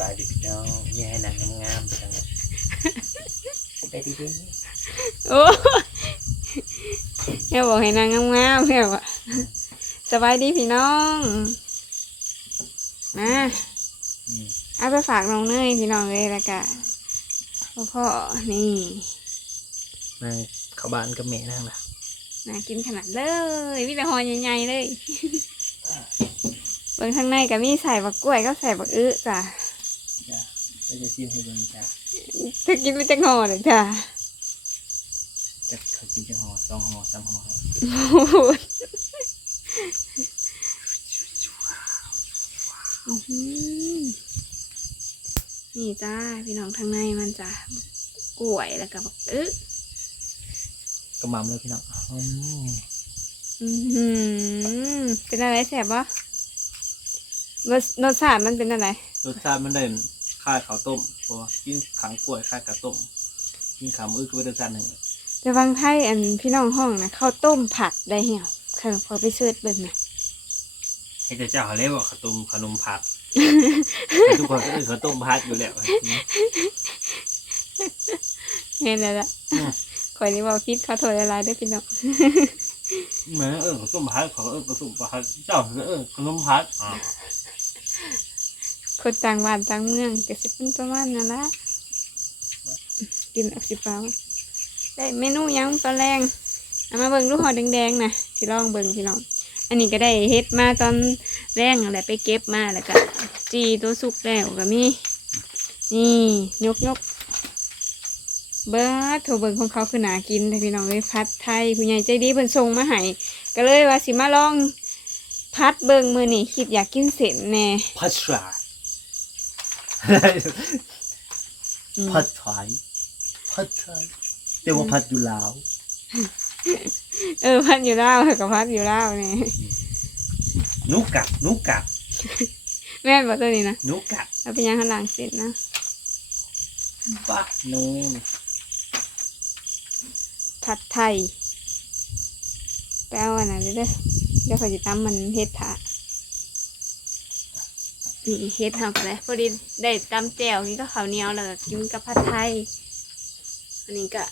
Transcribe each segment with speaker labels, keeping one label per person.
Speaker 1: บายดีพี่น้องมีให้หนังงามๆไปทางนั้นไปดีดี
Speaker 2: โอ้แม่บอกให้นางงามๆแม่บอกว่าสบายดีพี่น้องมา
Speaker 1: อืม
Speaker 2: เอาไปฝากน้องเนยพี่น้องเลยแล้วก็พ่อพ่อนี่
Speaker 1: นางเข้าบ้านกับแม่นั่งล่ะ
Speaker 2: น่ากินขนาดเลยวิแต่หอใหญ่ๆเลย เบิ่งข้างในก็มีใส่บักกล้วยก็ใส่บักอื้อจ้ะ
Speaker 1: จ้ะ จะจะชิมให้เบิ่งจ้ะ
Speaker 2: ถ้ากินไปจังหอเลยจ้ะ
Speaker 1: จะเขากินจะห่อสองห่อสามห่อครับ
Speaker 2: โอ้โหอื้อหือนี่จ้าพี่น้องข้างในมันจ้ะกล้วยแล้วก็บักอื้อก
Speaker 1: ระหม่ำเลยพี่น้องอืม
Speaker 2: อื้อหือเป็นอะไรแสบปะรสรสชาติมันเป็นอะไร
Speaker 1: รสชาติมันได้ คล้ายข้าวต้มเพราะว่ากินขังกล้วยคล้ายกับต้มกินขามือก็เป็นรสชาติหนึ่ง
Speaker 2: แต่บางไทยอันพี่น้องห้องนะข้าวต้มผัดได้เหี่ยวเคยพอไปเสิร์ชเบิ่งนะ
Speaker 1: ให้เจ้าเขาเรียกว่าข้าวต้มขนมผัดทุกคนก็คือข้าวต้มผัดอยู่แล้ว
Speaker 2: เห็นแล้วล่ะ
Speaker 1: อืม
Speaker 2: คอยนี่บอกพิษเขาโทรละลายด้วยพี่น้อง
Speaker 1: เหมือนเออข้าวต้มผัดเขาก็เออข้าวต้มผัดเจ้าก็เออขนมผัดอ่า
Speaker 2: คนต่างบ้านต่างเมืองก็สิเป็นประมาณนั้นละกินอักสิเปล่าได้เมนูยังตอนแรงเอามาเบิ่งลูกหอแดงๆนะสิลองเบิ่งพี่น้อง อันนี้ก็ได้เฮ็ดมาตอนแรงอะไรไปเก็บมาแล้วก็จีตัวสุกแล้วก็มีนี่ยกยกเบิร์ดโถเบิ่งของเขาคือหนากินแต่พี่น้องเลยพัดไทยผู้ใหญ่ใจดีเพิ่นส่งมาให้ก็เลยว่าสิมาลองพัดเบิ่งมือนี่คิดอยากกินเส้นแน่
Speaker 1: ผัดชา
Speaker 2: อืม
Speaker 1: ผัดไทยผัดไทยแต่ว่าผัดอยู่ลาว
Speaker 2: เออพัดอยู่แล้วกับพัดอยู่แล้วเนี่ย
Speaker 1: หนูกัดหนูกัด
Speaker 2: แม่นบอกตัวนี้นะ
Speaker 1: หนูกัด
Speaker 2: เอาไปยังข้างหลังเสร็จนะ
Speaker 1: ปะนูน
Speaker 2: ผัดไทยแปลว่าน่ะเด้อเด้อเดี๋ยวเขาจะตำมันเฮ็ดถา นี่เฮ็ดทำกันเลยพอดีได้ตำแจ่วนี่ก็ข้าวเหนียวแล้วก็กินกับผัดไทยอันนี้ก็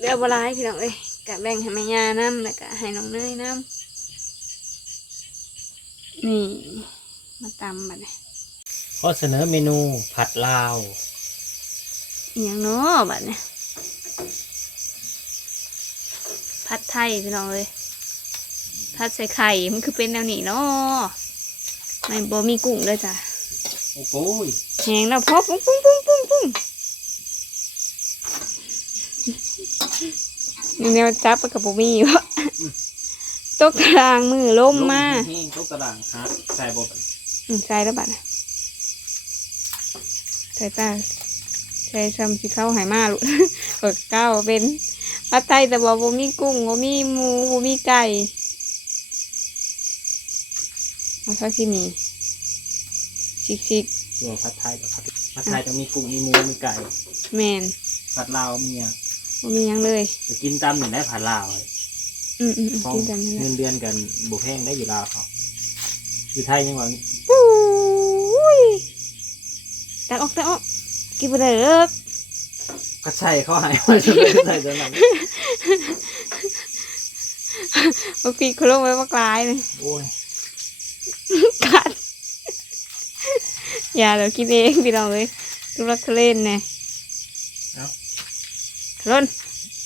Speaker 2: เรียบร้อยพี่น้องเอ้ยกะแบ่งให้แม่ย่าน้ำแล้วก็ให้น้องเนยน้ำนี่มาตำบัดนี้
Speaker 1: ขอเสนอเมนูผัดลาว
Speaker 2: อหย่างเนาะบัดนี้ผัดไทยพี่น้องเลยผัดใส่ไข่มันคือเป็นแนวนี้เนาะ ไม่บ่มีกุ้งเลยจ้ะ
Speaker 1: โอ้โหย
Speaker 2: แหงแล้วพอปุ้งปุ้งปุ้งปุ้งปุ้งนี่แนวจับไปกับบ่มีวะตกกลางมือล้มมา
Speaker 1: แห้งๆตกตารางฮะใส่บ่เป็น
Speaker 2: อืมใส่แล้วบัดน่ะใส่ตาใส่ซ้ำสิเข้าใหายมาลูกเปิดเก้าเป็นผัดไทยแต่บอกบ่มีกุ้งบ่มีหมูบ่มีไก่ เอาซาซิมิซิกซิก
Speaker 1: ตัวผัดไทยกับผัดผัดไทยต้องมีกุ้งมีหมูมีไก่
Speaker 2: แมน
Speaker 1: ผัดลาวมีอะ
Speaker 2: บ่มีหยังเลย
Speaker 1: จะกินตามหนึ่งได้ผัดลาวเลย
Speaker 2: อืมอืมอืม
Speaker 1: ของ
Speaker 2: กินกันนี่แห
Speaker 1: เงิ
Speaker 2: ละ
Speaker 1: นเดือนกันบุแพงได้อยู่ลาวเขาอยู่ไทยยังหวัง
Speaker 2: ปุ้ยตักออกตักออกกินไปเลยเลิก
Speaker 1: ก็ใช่เขาหายไปจนไม่ได้ใส่จนหนัง
Speaker 2: มาปีกเขาลงไว้มากลายเลย
Speaker 1: โอ้ย
Speaker 2: กัดอย่าเรากินเองพี่น้องเลยทุรักทุเล่นแน่
Speaker 1: เอ้า
Speaker 2: ร่น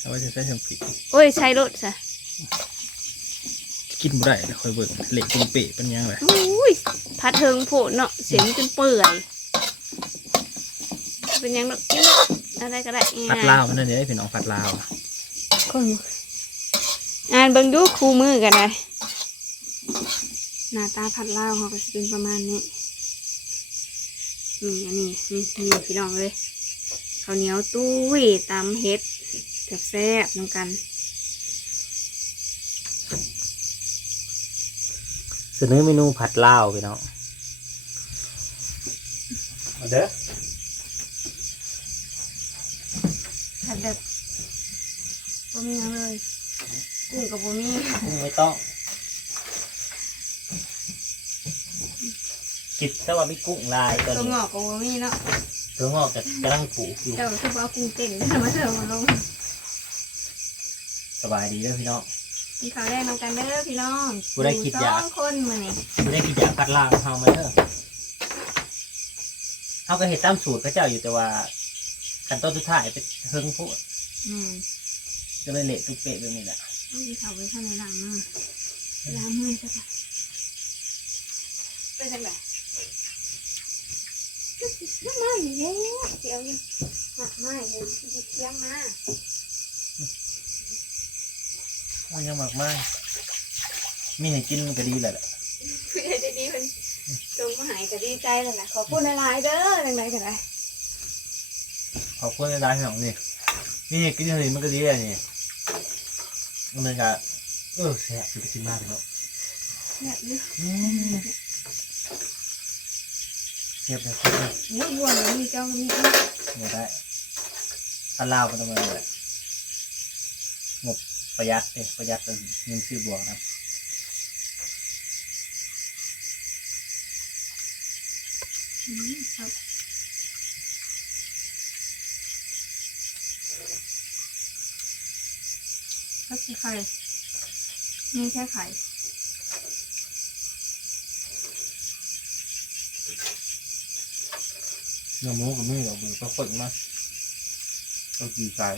Speaker 1: เอาไว้จะใช้ทำผิด
Speaker 2: โอ้ยใช่รถซะ
Speaker 1: กินบ่ได้นะคอยเบิ่งเละเป็นเปะเป็นยังไง
Speaker 2: อุ้ยพัดเทิงโผล่เนาะเสียงจนเปื่อย เป็นหยังดอกกินอะไรก็ได้
Speaker 1: ผัดลาวมันนั่นเดี๋ยวให้เป็นของผัดลาว
Speaker 2: คนงานเบิ่งดูคู่มือกันเลย หน้าตาผัดลาวเขาก็จะเป็นประมาณนี้นี่อันนี้นี่นี่พี่น้องเลยข้าวเหนียวตุ้ยตำเฮ็ดแซ่บๆน้ำกัน
Speaker 1: เสนอเมนูผัดลาวพี่น้องเอาเด้อ
Speaker 2: ผัดแบบบ่มีหยังเลยกุ้งกับบ่มี
Speaker 1: ไม่ต้อง กิน คิดซะว่ามีกุ้งลายตอน
Speaker 2: ตัว
Speaker 1: นี้
Speaker 2: งอกก็บ่มีเนาะ
Speaker 1: ตัวงอกกับกำลังปลูกอยู่
Speaker 2: เจ้าคือบ่เอากุ้งเต้นมาเสิร์ฟมาลง
Speaker 1: สบายดีเด้อพี่น้อง
Speaker 2: กินข้าวแรกนำกันเด้อพี่น้อง
Speaker 1: ผู้ใดคิดอยาก
Speaker 2: สองคนมื้อนี้
Speaker 1: ไม่ได้กินยาพัดล่างเฮามาเด้อเฮาก็เห็ดตามสูตรพระเจ้าอยู่แต่ว่าขั้นตอนสุดท้ายเป็นเฮิงโพด
Speaker 2: อืม
Speaker 1: ก็เลยเละตุ๊กเป๊ะแบบนี้แหละ
Speaker 2: ต้องกินข้าวไปข้างในหลังมือล้างมือซะก่อนเป็นจังได น้ำมันเยอะเดี๋ยวอยู่หมักไม้เดี๋ยวสิเที่ยงมา
Speaker 1: มันยังมากมากมีให้กินมันก็ดีแหละแหละ
Speaker 2: ผู้ใหญ่ใจดีเพิ่นจงมาหายก็ดีใจแล้วนะขอบคุณหลายๆเด้อจังไดก็ได้
Speaker 1: ขอบคุณในร้านของนี่นี่กินอะไรมันก็ดีเลยนี่มันก็เออแซ่บอยู่ไปกินมากเลยเนาะ
Speaker 2: เนี่ยอยู่
Speaker 1: อืม เทียบเลยเทียบเลย
Speaker 2: โอ้ยวัวเลยมีเจ้าก็มีอีก
Speaker 1: ไม่ได้ถ้าลาวมันต้องมาเลยงบประหยัดเองประหยัดเป็นเงินซื้อบวกนะ
Speaker 2: อืมครับก็คือไข่มีแค่ไข่
Speaker 1: นื้อหมูกับเนื้อเอาเบอร์ก็คนมาต้องกี่สาย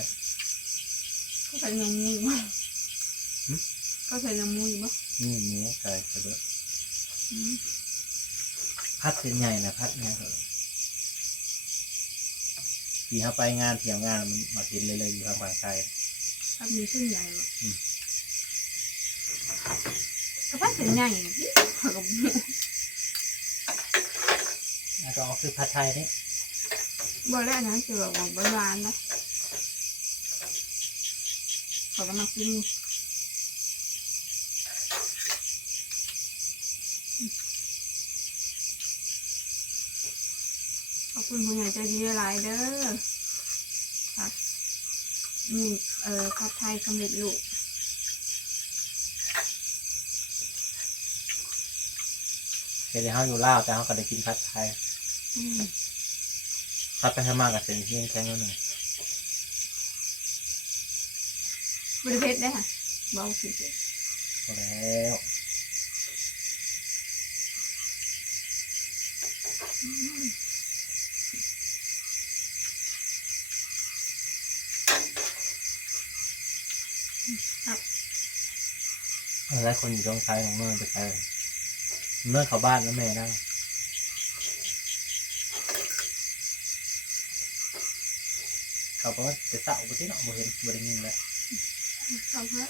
Speaker 2: ก็ใส่เนื้อหมูอยู่บ้าง
Speaker 1: หึ
Speaker 2: ก็ใส่เนื้อหมูอยู่บ้าง
Speaker 1: นี่หมูไก่กระเบอ
Speaker 2: อืม
Speaker 1: พัดเส้นใหญ่นะพัดเนี่ยเถอะทีเขาไปงานเที่ยวงานมันมากินเลยเลยอยู่ทางฝั่งไทย
Speaker 2: ถ้ามีเส้นใหญ่หรอก
Speaker 1: อืม
Speaker 2: ก็พัดเส้นใหญ่ที่เขากับหมู
Speaker 1: แล้วก็เอาคือผัดไทยนี่
Speaker 2: บ่แล้วนะจะแบบว่าหวานๆนะเขาก็มากินขอบคุณผู้ใหญ่ใจดีหลายๆเด้อครับนี่เอ่อผัดไทยสำเร็จรูป
Speaker 1: เดี๋ยวเขาอยู่ลาวแต่เขาก็ได้กินผัดไทย
Speaker 2: อืม
Speaker 1: ผัดไปทำมากกับเส้นเที่ยงแข็งแล้วหน่อย
Speaker 2: บริเพชรได้ค่ะเบาสิเพ
Speaker 1: อแล้ว
Speaker 2: ครับ
Speaker 1: หลายคนอยู่ตรงไทยของเมื่อไปไทยเมื่อเขาบ้านแล้วแม่นั่งเขาบอ กว่าจะเศร้าไปที่เนาะบ่เห็นบ่ได้ยินเลย
Speaker 2: ขอบคุณ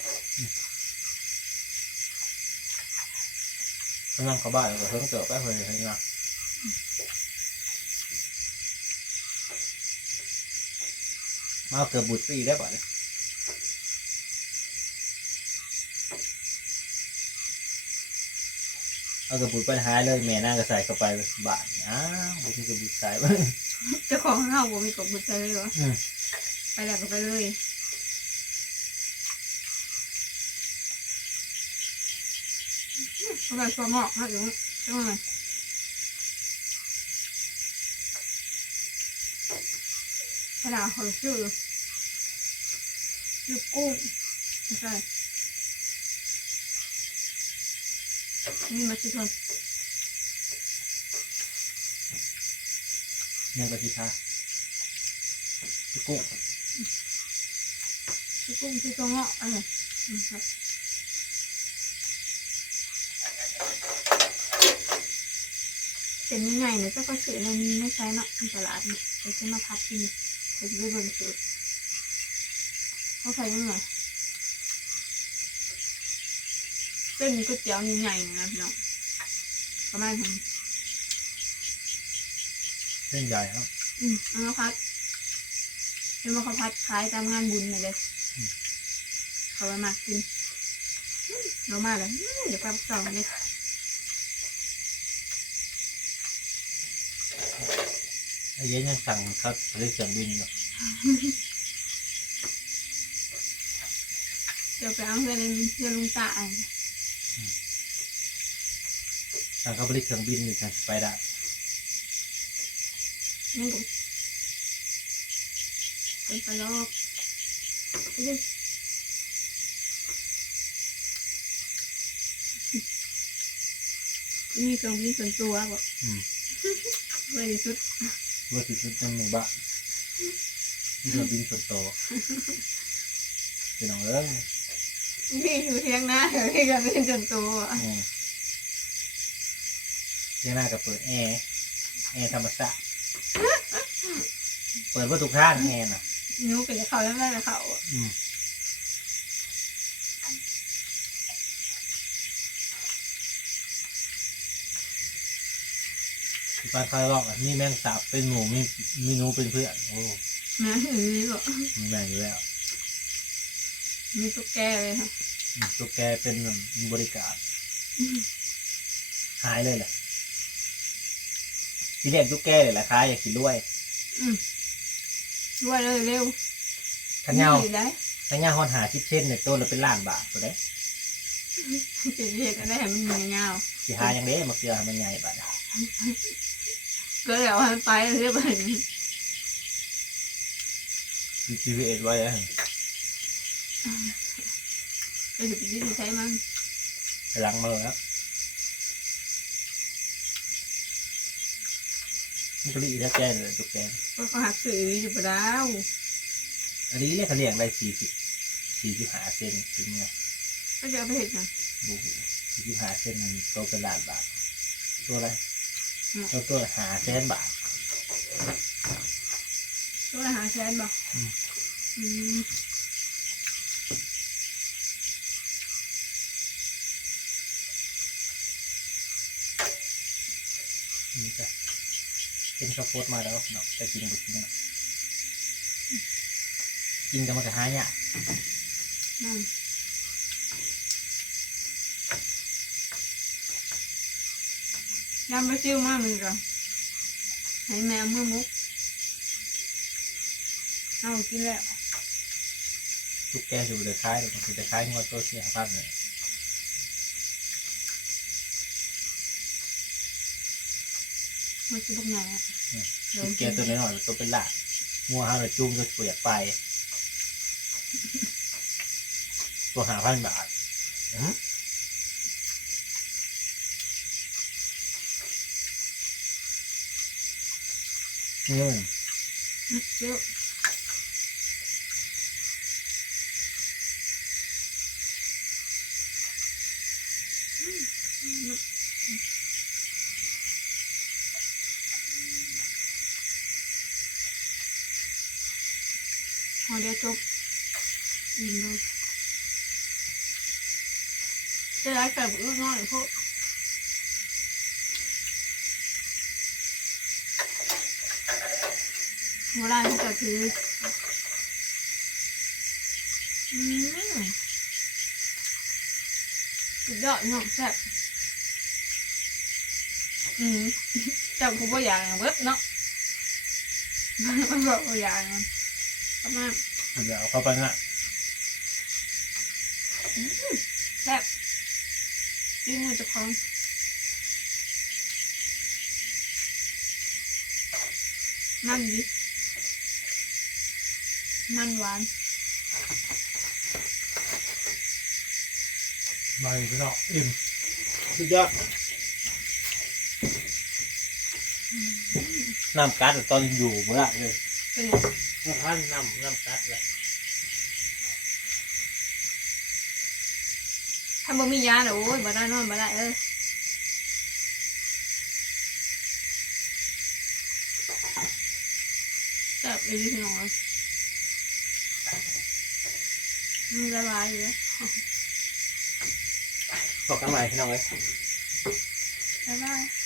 Speaker 1: กำลังเขาบ้านแล้วก็เพิ่งเกิดไปเลยเห็นไหมมาเอาเกือบบุตรปีได้ป่ะเนี่ยเอาเกือบบุตรไปหายเลยแม่น่าก็ใส่เข้าไปบาทอ้าวบุตรเกือบบุตรใส่ไป
Speaker 2: เจ้าของเฮาบ่มีกบบุญใจเลยวะ
Speaker 1: อืม
Speaker 2: ไปแล้วก็ไปเลยก็แบบตัวหมอกนะอยู่ตรงไหนขนาดเขาชื่อชื่อกุ้งไม่ใช่นี่มาชื่อคน
Speaker 1: เนี่ยปฏิทาพี่กุ้ง
Speaker 2: ชื่อกุ้งชื่อตัวเงาะอะไรอืมครับเป็นยังไงเนี่ยเจ้าก็ซื้อในนี้ไม่ใช่เนาะในตลาดเนี่ยไปซื้อมาพัดกินไปซื้อไปเบิ่งสูตรเขาใส่ยังไงเป็นก๋วยเตี๋ยวใหญ่ๆนะพี่น้องประมาณนั้น
Speaker 1: เส้นใหญ่ครับ
Speaker 2: อืมเอามาพัดเป็นมาเขาพัดขายตามงานบุญเลย เด้ออ
Speaker 1: ม
Speaker 2: เขาไปมากินอืมเรามาแล้วอืมเดี๋ยวไปสองเลย
Speaker 1: ไอ้เย็นยังสั่งเขาเรียกเสียงบินอยู่
Speaker 2: เดี๋ยวไปเอาเพื่อนในเพื่อนลุงตาอะ
Speaker 1: สั่งเขาผลิตเครื่องบินอยู่จะไปได้
Speaker 2: อยังกูเป็นปลาลอกไปดิ มีเครื่องบินส่วนตัวบอก
Speaker 1: อืม
Speaker 2: เลยที่สุด
Speaker 1: ว่าสิสุดจังหมู่บ้านนี่คือบินส่วนโตวพี่น้องเอ้ย
Speaker 2: พี่อยู่เที่ยงหน้าเดี๋ยวพี่เครื่องบินส่วนตัว
Speaker 1: อืมเที่ยงหน้าก็เปิดแอร์แอร์ธรรมชาติเปิดว่าทุกท่านแอร์น่ะ
Speaker 2: นิ้วเป็นเขาแล้วไม่เป็นเขาอะ
Speaker 1: อืม ที่บ้านคอยลอกอะมีแมงสาบเป็นหมูมีมีหนูเป็นเพื่อนโอ้
Speaker 2: นะหรือบอก
Speaker 1: มันแบ่งอยู่แล้ว
Speaker 2: มีตุ๊กแกเลยค่ะ
Speaker 1: อืมตุ๊กแกเป็นบริการ หายเลยแหละที่เรียกตุ๊กแกเลยแหละค้ายอยากกินด้วย
Speaker 2: อืมด้วยเลยเร็ว
Speaker 1: ขันเหงา
Speaker 2: ดีได้
Speaker 1: ขันเหงาฮอนหาชิปเช่นเนี่ยตัวละเป็นล้านบาทตัวเด้
Speaker 2: เจ็บเห็ดได้ให้มันมีเงา
Speaker 1: สิหาอย่างเด้มาเกลือให้มันใหญ่บาท
Speaker 2: ก็เดี๋ยวมันไปเรียบร้อย
Speaker 1: มีทีวีเอ็ดไว้แล้ว
Speaker 2: ก็จะไปยืดใช้มัน
Speaker 1: ไปล้างมือแล้วมันก็รีแล้วแกเลยตุ๊กแก
Speaker 2: ก็เขาหักสื่ออยู่ปะดาว
Speaker 1: อันนี้เรียกเขาเรียกได้สี่สิบสี่สิบห้าเซนเป็นไง
Speaker 2: ก็จะเอาไปเห็ดนะ
Speaker 1: โอ้โหสี่สิบห้าเซนมันโตเป็นล้านบาทตัวอะไร
Speaker 2: อืม
Speaker 1: ตัวตัวหาแสนบาท
Speaker 2: ตัวอาหารแชนบอก
Speaker 1: อืม
Speaker 2: อืม
Speaker 1: นี่จ้ะเป็นข้าวโพดมาแล้วเนาะแต่กินบุกินเนาะกินกับมันกระหายเนี่ยาก
Speaker 2: นั่น ยำไปซิ่วมากมึงก่อนให้แมวมือมุกเอากินแล้ว
Speaker 1: ลูกแกอยู่เดือดคล้ายเลยมันคือจะคล้ายงวดตัวเสียภาพเลย
Speaker 2: มันจะพวกใหญ่อะ
Speaker 1: ลูกแกตัวน้อยๆตัวเป็นหลากงัวห้าเลยจุ่มจะเปลือกไป ตัวหาพันบาท อื้อ
Speaker 2: อเยอะพอเดี๋ยวจบยินดูจะได้แต่บุ้งน้อยพวก โบราณเขาจะถืออืมสุดยอดเนาะแซ่บอืมเจ้าผู้บ่อยากเบิดเนาะมันบอกบ่อยากนะประมาณ
Speaker 1: เดี๋ยวเอาเข้าไปนะ
Speaker 2: แซ่บกินมือเจะคล้าของมันดิ มันหวาน
Speaker 1: มาอีกแล้วอิ่มสุดยอดน้ำกัดตอนอยู่เมื่อเลย
Speaker 2: เป็นไง
Speaker 1: เมื่อท่านน้ำน้ำกัดเลย
Speaker 2: ถ้าบ่มียาเดี๋ยวโอ้ยบ่ได้นอนบ่ได้เออแซ่บเลยพี่น้องเลย มันละลายอยู่แล้ว
Speaker 1: บอกกันใหม่พี่น้องเลย
Speaker 2: บ๊ายบาย